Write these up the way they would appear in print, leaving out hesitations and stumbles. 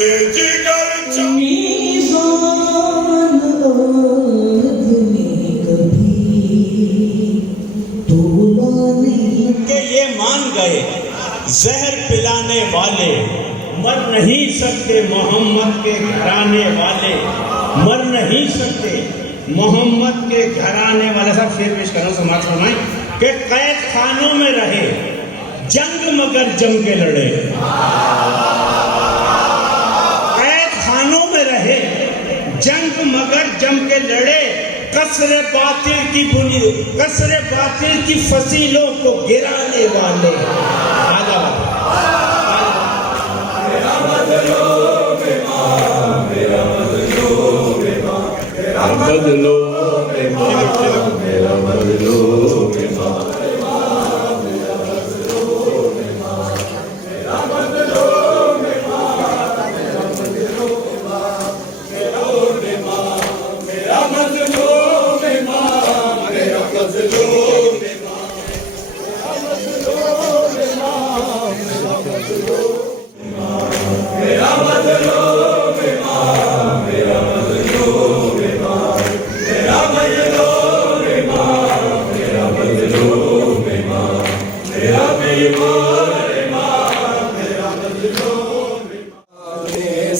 से जिगर के ये मान गए जहर पिलाने वाले मर नहीं सकते मोहम्मद के घराने वाले, मर नहीं सकते मोहम्मद के घराने वाले। सब शेर पेश करना समाज फरमाए कि कैद खानों में रहे जंग मगर जम के लड़े, कैद खानों में रहे जंग मगर जम के लड़े, कसरे बातिल की बुनी कसरे बातिल की फसीलों को गिराने वाले। बदलो मेरा बदलो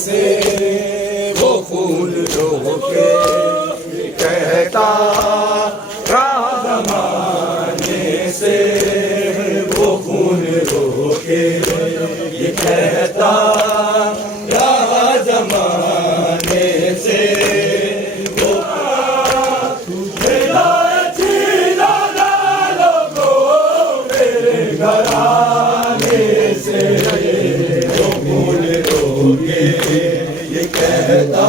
से वो फूल रोके कहता जमाने से वो फूल रोके ये कहता जमाने से वो तुझे मेरे घराने से वो फूल रोके ये कहता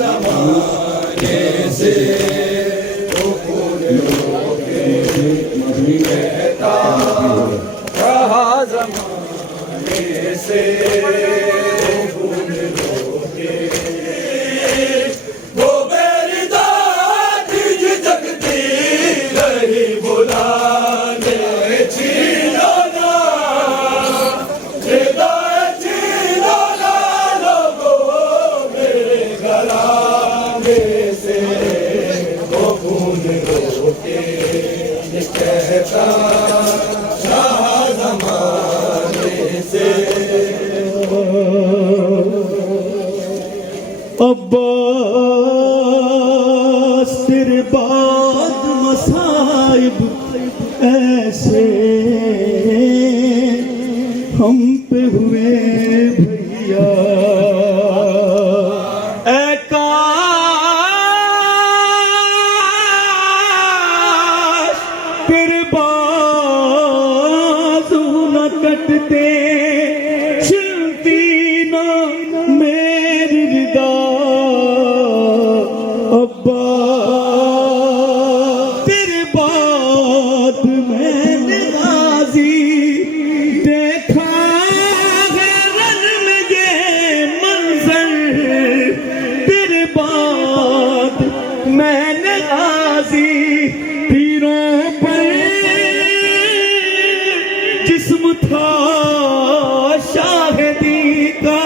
जमाने से वो फूल रोके कहता जमाने से वो फूल रोके वो मेरी दादी जगती रही बुलाने छीनो ना कहता जमाने से अब्बास तेरे बाद मसाइब ऐसे हम पे हुए भैया, तेरे बाजू न कटते चलती ना मेरी रिदा। अब्बा तेरे बाद मैंने गाजी देखा है रन में ये मंजर, तेरे बाद मैंने गाजी तीरों पर जिस्म था शाहिदी का,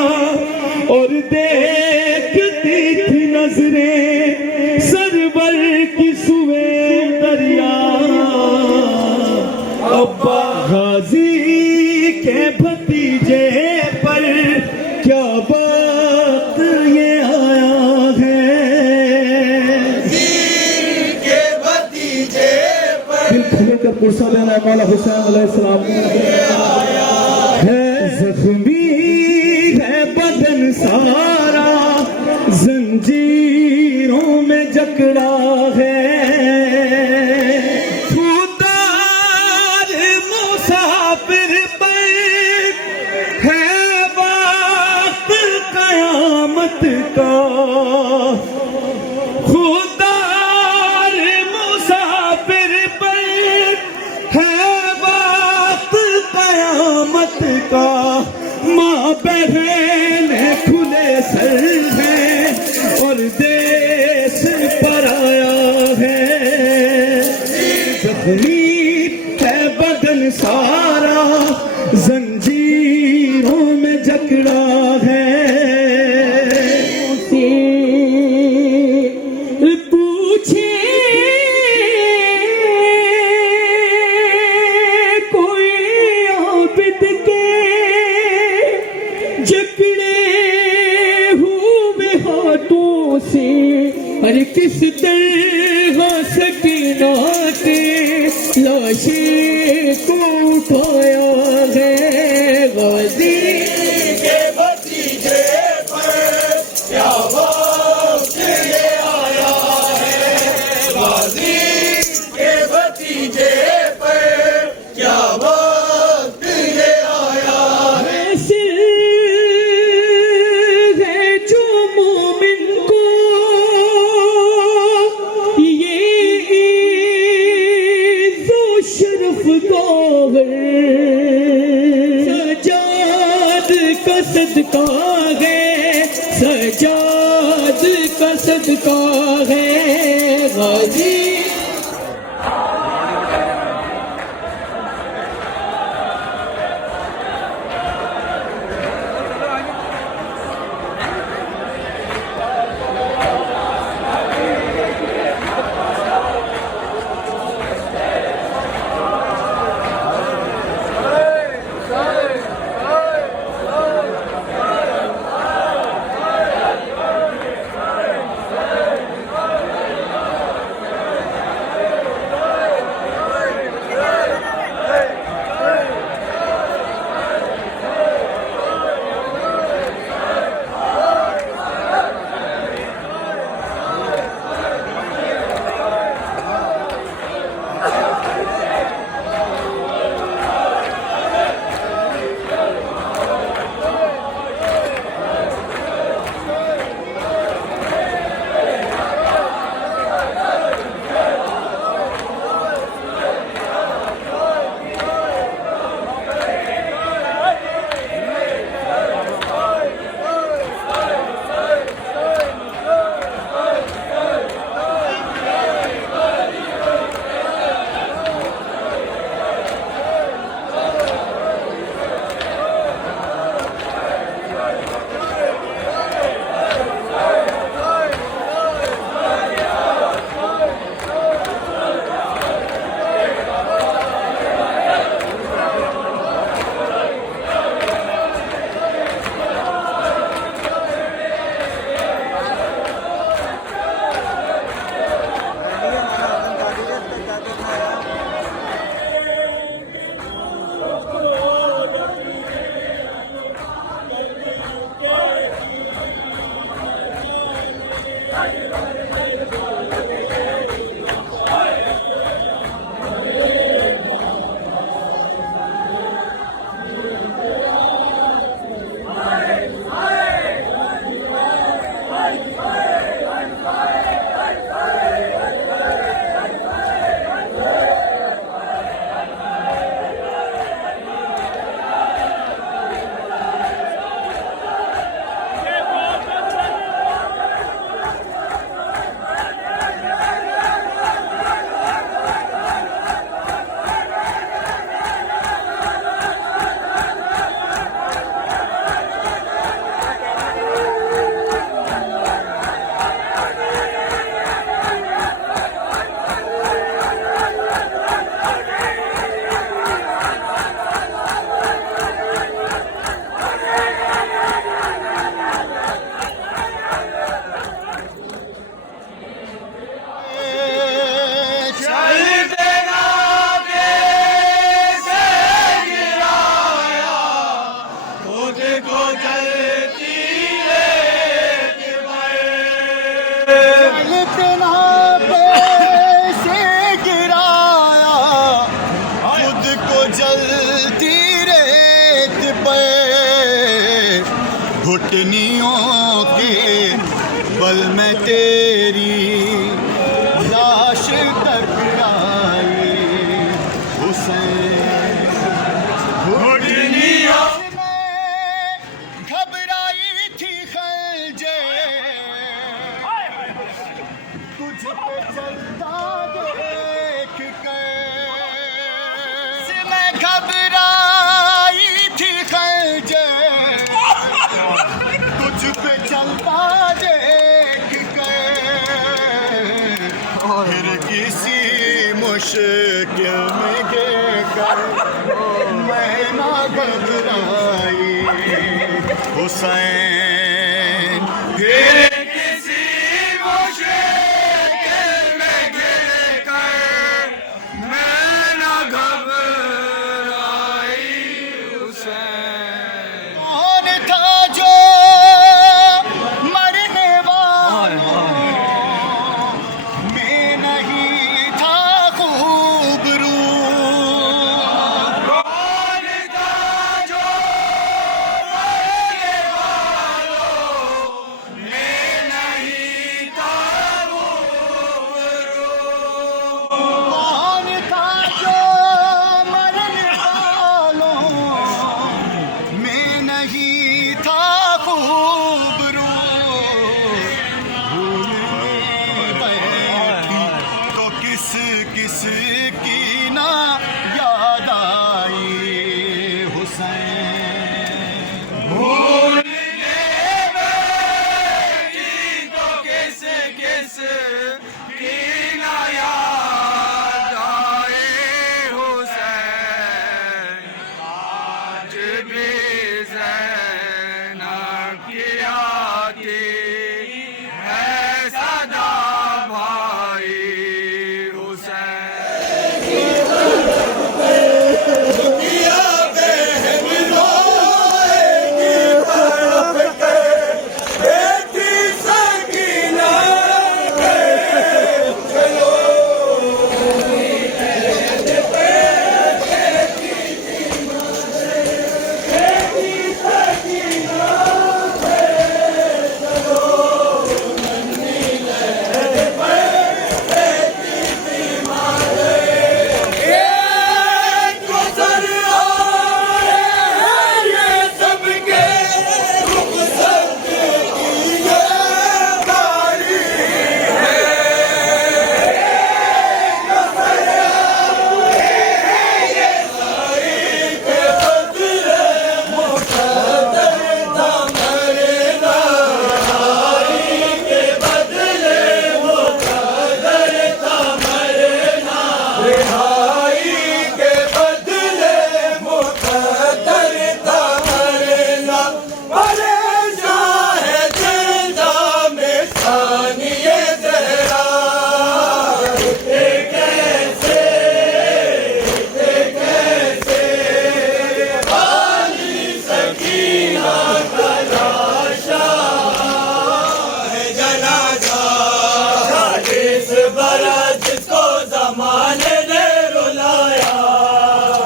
और देखती थी नजरें सरवर की सुए दरिया। अब्बा गाजी के भतीजे पर क्या बात ये आया है, कर पुरसा देना मौला हुसैन अलैहिस्सलाम है। जख्मी है बदन सारा जंजीरों में जकड़ा है, खुदार मुसाफिर पर है वक्त कयामत का, का माँ बहन खुले सर है और देश पर आया है। जख्मी है बदन सारा जंजीरों में जकड़ा है पूछे कोई आबिद के जकड़े हुए हाथों से, अरे किस तरह सकीना के लाशे को उठाया है गाजी के भतीजे पर क्या वक्त ये आया है, गाजी के भतीजे पर क्या वक्त ये आया है। सिर है जो मोमिन को ये इज़्ज़ो शर्फ का सजाद का सदका है, सजाद का सदका है गाजी। घुटनियों के बल में तेरी लाश टकराई हुसैन। घुटनियों में घबराई थी खलजे तुझ पे चलता देख कर, मैं घबराई थी खलजे हुसैन फिर किसी मुश्किल में गिर कर मैं न घबराई हुसैन। कौन था जो मरने वालों में नहीं था खूबरू। कौन था जो मरने वालों में नहीं था खूबरू। कौन था जो मरने वालों में नहीं था खूबरू। भूलने बैठी तो किस किस की ना याद आई हुसैन। भूलने बैठी तो किस किस की ना याद आई हुसैन। आज भी ज़ैनब की आती है सदा भाई हुसैन।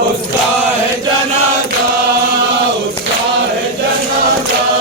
उसका है जनाजा, उसका है जनाजा।